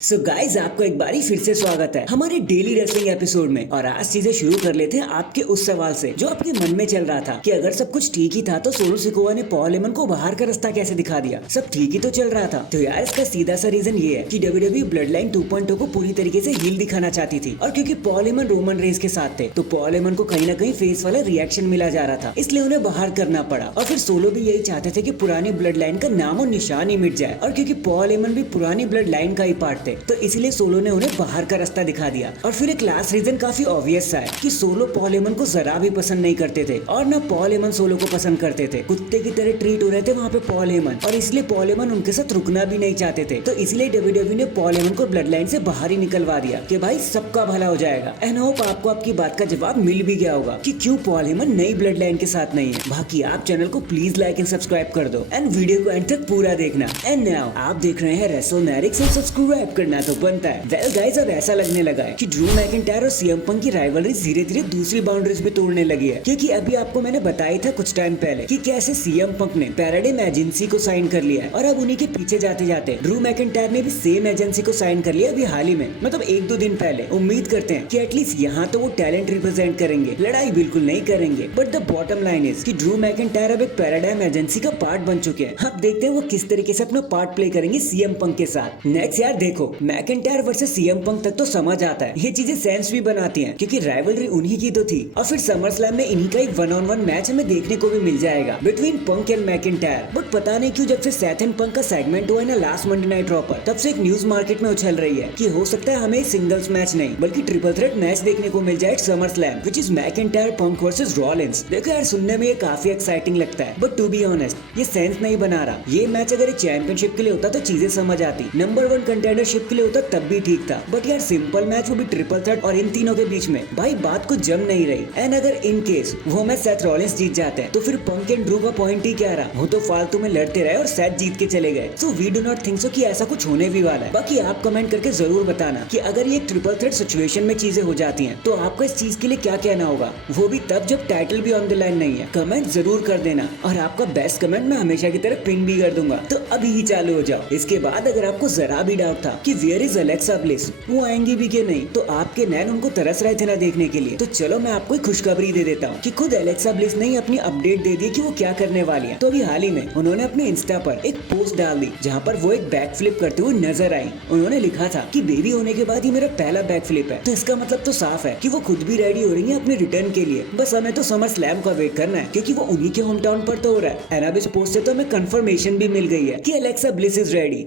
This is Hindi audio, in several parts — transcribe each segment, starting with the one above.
सो गाइज आपको एक बारी फिर से स्वागत है हमारे डेली रेसलिंग एपिसोड में। और आज चीजें शुरू कर लेते हैं आपके उस सवाल से जो आपके मन में चल रहा था कि अगर सब कुछ ठीक ही था तो सोलो सिकोआ ने पॉल हेमन को बाहर का रास्ता कैसे दिखा दिया। सब ठीक ही तो चल रहा था। तो यार इसका सीधा सा रीजन ये है कि WWE ब्लड लाइन 2.0 को पूरी तरीके से हील दिखाना चाहती थी, और क्योंकि पॉल हेमन रोमन रेंज के साथ थे तो पॉल हेमन को कहीं ना कहीं फेस वाला रिएक्शन मिला जा रहा था, इसलिए उन्हें बाहर करना पड़ा। और फिर सोलो भी यही चाहते थे कि पुरानी ब्लड लाइन का नामो निशान ही मिट जाए, और क्योंकि पॉल हेमन भी पुरानी ब्लड लाइन का ही पार्ट थे तो इसलिए सोलो ने उन्हें बाहर का रास्ता दिखा दिया। और फिर एक लास्ट रीजन काफी ऑब्वियस सा है कि सोलो पॉल हेमन को जरा भी पसंद नहीं करते थे और ना पॉल हेमन सोलो को पसंद करते थे। कुत्ते की तरह ट्रीट हो रहे थे वहाँ पे पॉल हेमन, और इसलिए पॉल हेमन उनके साथ रुकना भी नहीं चाहते थे। तो इसलिए WWE ने पॉल हेमन को ब्लड लाइन से बाहर ही निकलवा दिया कि भाई सबका भला हो जाएगा। एंड होप आपको आपकी बात का जवाब मिल भी गया होगा कि क्यों पॉल हेमन नई ब्लड लाइन के साथ नहीं है। बाकी आप चैनल को प्लीज लाइक एंड सब्सक्राइब कर दो एंड वीडियो को एंड तक पूरा देखना। एंड नाउ आप देख रहे हैं रेसलमैनिक्स और सब्सक्राइब करना तो बनता है। वेल गाइस अब ऐसा लगने लगा है कि ड्रू मैकिंटायर और सीएम पंक की राइवलरी धीरे धीरे दूसरी बाउंड्रीज भी तोड़ने लगी है, क्योंकि अभी आपको मैंने बताया था कुछ टाइम पहले कि कैसे सीएम पंक ने पैराडाइम एजेंसी को साइन कर लिया है, और अब उन्हीं के पीछे जाते जाते ड्रू मैकिंटायर ने भी सेम एजेंसी को साइन कर लिया अभी हाल ही में, मतलब 1-2 दिन पहले। उम्मीद करते हैं कि एटलीस्ट यहाँ तो वो टैलेंट रिप्रेजेंट करेंगे, लड़ाई बिल्कुल नहीं करेंगे। But the bottom line is कि ड्रू मैकिंटायर अब एक पैराडाइम एजेंसी का पार्ट बन चुके हैं। अब देखते हैं वो किस तरीके से अपना पार्ट प्ले करेंगे सीएम पंक के साथ। नेक्स्ट यार देखो, मैकिंटायर वर्सेस सीएम पंक तक तो समझ आता है, ये चीजें सेंस भी बनाती हैं क्योंकि राइवलरी उन्हीं की तो थी। और फिर समर स्लैम में इन्हीं का एक 1-on-1 मैच हमें देखने को भी मिल जाएगा between punk and McIntyre. But पता नहीं क्यों जब से सेथ एंड पंक का सेगमेंट हुआ है ना लास्ट मंडे नाइट रॉ पर, तब से एक न्यूज मार्केट में उछल रही है कि हो सकता है हमें सिंगल्स मैच नहीं बल्कि ट्रिपल थ्रेट मैच देखने को मिल जाए summer slam, which is McIntyre punk versus Rollins. देखो यार सुनने में ये काफी एक्साइटिंग लगता है, बट टू बी ऑनेस्ट ये सेंस नहीं बना रहा। ये मैच अगर चैंपियनशिप के लिए होता तो चीजें समझ आती, नंबर 1 कंटेंडरशिप के लिए होता तब भी ठीक था। बट यार सिंपल मैच वो भी ट्रिपल थ्रेट और इन तीनों के बीच में, भाई बात कुछ जम नहीं रही। एंड अगर इन केस वो मैच सेथ रॉलिंस जीत जाते हैं तो फिर पंक एंड ड्रू का पॉइंट ही क्या रहा, वो तो फालतू में लड़ते रहे और सेथ जीत के चले गए। So we do not think so कि ऐसा कुछ होने भी वाला है। बाकी आप कमेंट करके जरूर बताना कि अगर ये ट्रिपल थ्रेट सिचुएशन में चीजें हो जाती हैं तो आपको इस चीज के लिए क्या कहना होगा, वो भी तब जब टाइटल भी ऑन द लाइन नहीं है। कमेंट जरूर कर देना, और आपका बेस्ट कमेंट मैं हमेशा की तरह पिन भी कर दूंगा। तो अभी ही चालू हो जाओ। इसके बाद अगर आपको जरा भी डाउट था कि वेयर इज अलेक्सा ब्लिस, वो आएंगी भी कि नहीं, तो आपके नैन उनको तरस रहे थे ना देखने के लिए, तो चलो मैं आपको एक खुशखबरी दे देता हूँ कि खुद अलेक्सा ब्लिस ने अपनी अपडेट दे दी कि वो क्या करने वाली है। तो अभी हाल ही में उन्होंने अपने इंस्टा पर एक पोस्ट डाल दी जहाँ पर वो एक बैक फ्लिप करते हुए नजर आई। उन्होंने लिखा था कि बेबी होने के बाद ही मेरा पहला बैक फ्लिप है। तो इसका मतलब तो साफ है कि वो खुद भी रेडी हो रही है अपने रिटर्न के लिए। बस हमें तो समर स्लैम का वेट करना है, क्योंकि वो उन्हीं के होम टाउन पर तो हो रहा है। एंड अब इस पोस्ट से तो हमें कंफर्मेशन भी मिल गई है कि Alexa bliss is ready.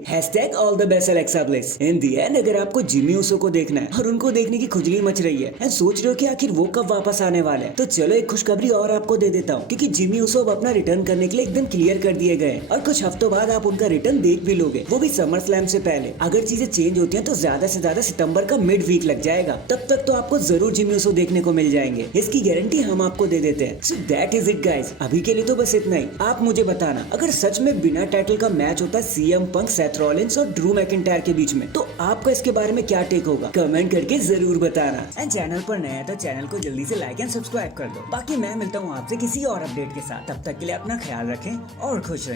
#All the best Alexa bliss. In the end अगर आपको जिमी ऊसो को देखना है और उनको देखने की खुजली मच रही है एंड सोच रहे हो कि आखिर वो कब वापस आने वाले हैं, तो चलो एक खुशखबरी और आपको दे देता हूँ, क्योंकि जिमी ऊसो अब अपना रिटर्न करने के लिए एकदम क्लियर कर दिए गए और कुछ हफ्तों बाद आप उनका रिटर्न देख भी लोगे, वो भी समर स्लैम से पहले। अगर चीजें चेंज होती हैं तो ज्यादा से ज्यादा सितंबर का मिड वीक लग जाएगा, तब तक तो आपको जरूर जिमी ऊसो देखने को मिल जाएंगे, इसकी गारंटी हम आपको दे देते हैं। So that is it guys, अभी के लिए तो बस इतना ही। आप मुझे बताना अगर सच में बिना टाइटल का मैच होता सीएम पंक, सेथ रॉलिंस और ड्रू मैकिंटायर के बीच में, तो आपका इसके बारे में क्या टेक होगा, कमेंट करके जरूर बताना। एंड चैनल पर नया है तो चैनल को जल्दी से लाइक एंड सब्सक्राइब कर दो। बाकी मैं मिलता हूँ आपसे किसी और अपडेट के साथ, तब तक के लिए अपना ख्याल रखें और खुश रहें।